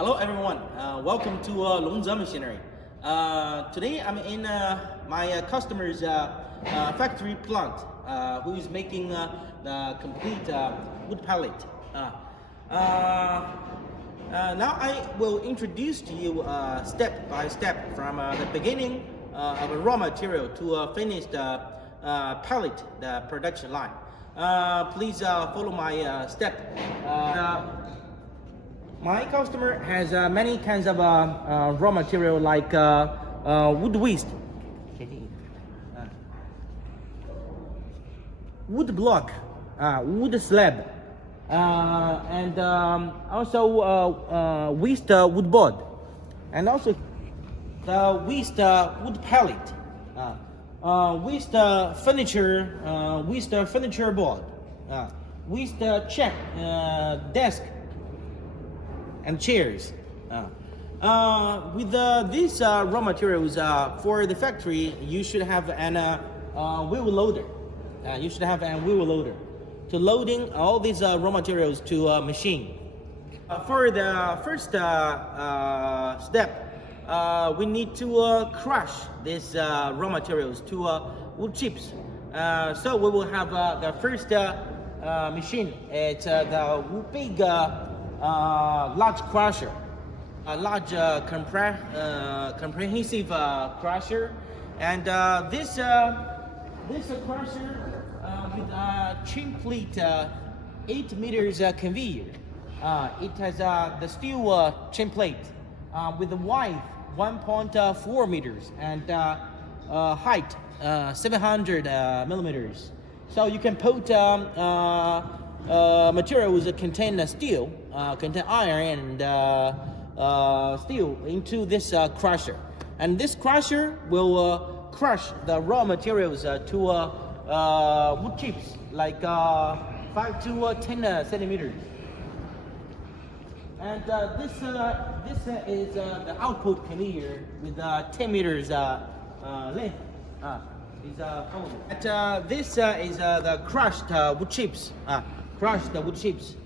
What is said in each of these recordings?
Hello everyone, welcome to Longzhe Machinery. Today I'm in my customer's factory plant who is making the complete wood pallet. Now I will introduce to you step by step from the beginning of a raw material to a finished pallet, the production line. Please follow my step. My customer has many kinds of raw material like wood waste, wood block, wood slab, and also waste wood board, and also the waste wood pallet, waste furniture board, waste check desk and chairs. With these raw materials for the factory, you should have an wheel loader. You should have a wheel loader to loading all these raw materials to a machine. For the first step, we need to crush these raw materials to wood chips. So we will have the first machine. It's the big large crusher, a large comprehensive crusher, and this crusher with a chain plate 8 meters conveyor. It has the steel chain plate with a width 1.4 meters and height 700 millimeters. So you can put materials that contain steel, contain iron and steel into this crusher, and this crusher will crush the raw materials to wood chips like 5 to 10 centimeters. And this is the output conveyor with 10 meters length. This is the crushed wood chips. Crushed wood chips.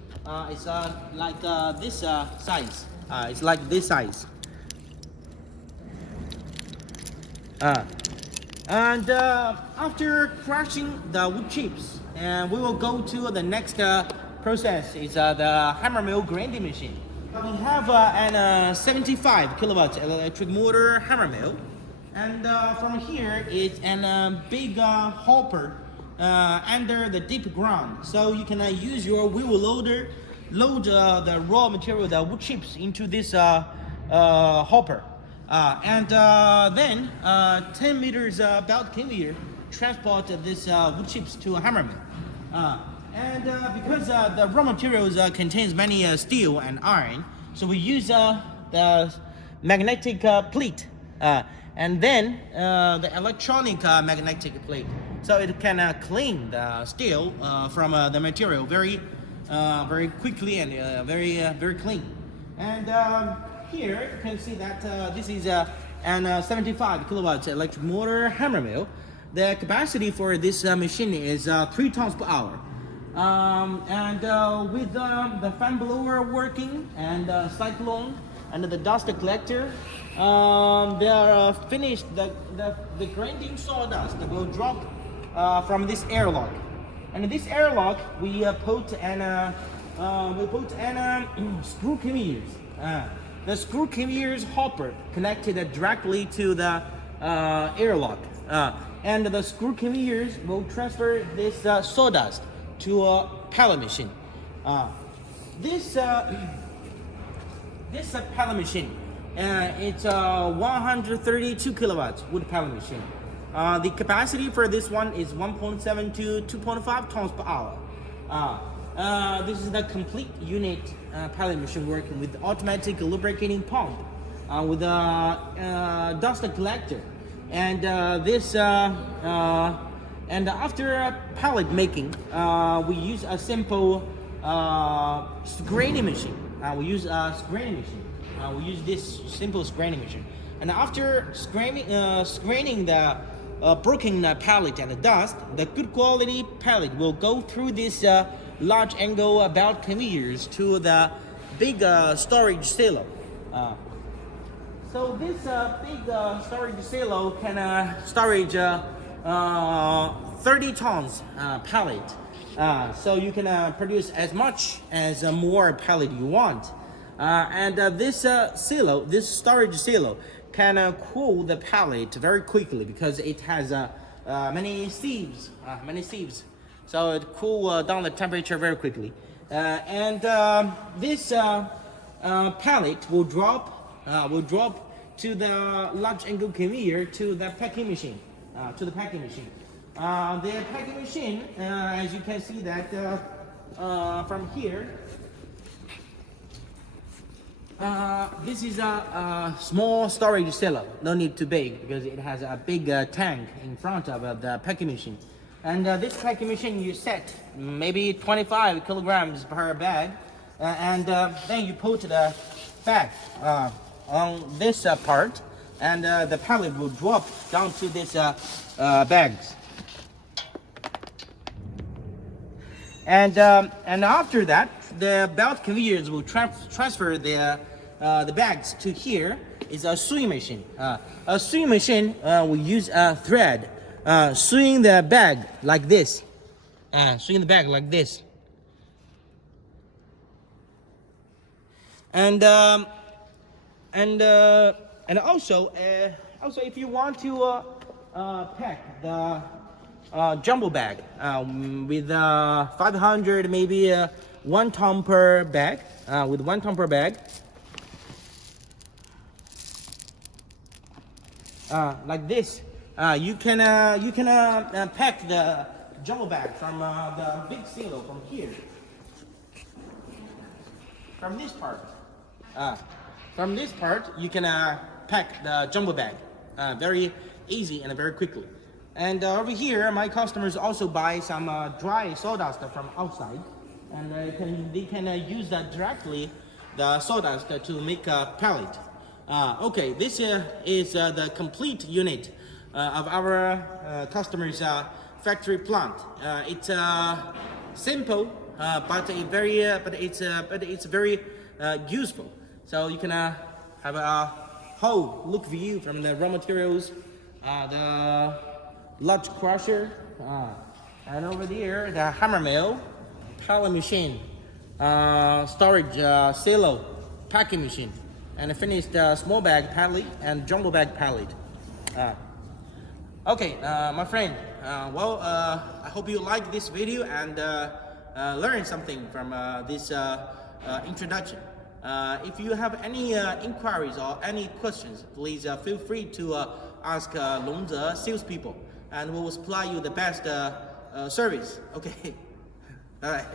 It's like this size. It's like this size. And after crushing the wood chips, we will go to the next process. It's the hammer mill grinding machine. We have an 75 kilowatt electric motor hammer mill, and from here it's an big hopper under the deep ground, so you can use your wheel loader, load the raw material, the wood chips, into this hopper, and then 10 meters belt conveyor transport this wood chips to a hammer mill. And because the raw materials contains many steel and iron, so we use the magnetic plate, and then the electronic magnetic plate, so it can clean the steel from the material very quickly and very clean. And here you can see that this is an 75 kilowatt electric motor hammer mill. The capacity for this machine is 3 tons per hour. And with the fan blower working and cyclone and the dust collector, they are finished. The grinding sawdust will drop from this airlock, and this airlock we put an screw conveyors. The screw conveyors hopper connected directly to the airlock, and the screw conveyors will transfer this sawdust to a pallet machine. This pallet machine, it's a 132 kilowatts wood pallet machine. The capacity for this one is 1.7 to 2.5 tons per hour. This is the complete unit pallet machine working with automatic lubricating pump, with a dust collector, and this. And after pallet making, we use a simple screening machine. We use this simple screening machine. And after screening the broken pallet and the dust, the good quality pallet will go through this large angle belt conveyors to the big storage silo. So this big storage silo can storage 30 tons pallet. So you can produce as much as more pallet you want. And this silo, this storage silo, can cool the pallet very quickly because it has many sieves, so it cool down the temperature very quickly. And this pallet will drop to the large angle conveyor to the packing machine. The packing machine, as you can see that from here. This is a small storage silo, no need to big because it has a big tank in front of the packing machine. And this packing machine you set maybe 25 kilograms per bag, and then you put the bag on this part, and the pallet will drop down to this bags. And after that, the belt conveyors will transfer the bags to here. Is a sewing machine. A sewing machine will use a thread, sewing the bag like this. And also if you want to pack the jumbo bag with 500, maybe 1 ton per bag, with 1 ton per bag, like this. You can pack the jumbo bag from the big silo from here, from this part. From this part, you can pack the jumbo bag very easy and very quickly. And over here, my customers also buy some dry sawdust from outside, and they can use that directly, the sawdust, to make a pellet. Okay, this is the complete unit of our customers' factory plant. It's simple, but it's very useful. So you can have a whole look view from the raw materials, the large crusher, and over there the hammer mill, pellet machine, storage silo, packing machine, and finished small bag pallet and jumbo bag pallet. Okay, my friend. I hope you like this video and learn something from this introduction. If you have any inquiries or any questions, please feel free to ask Longze salespeople, and we will supply you the best service. Okay, all right.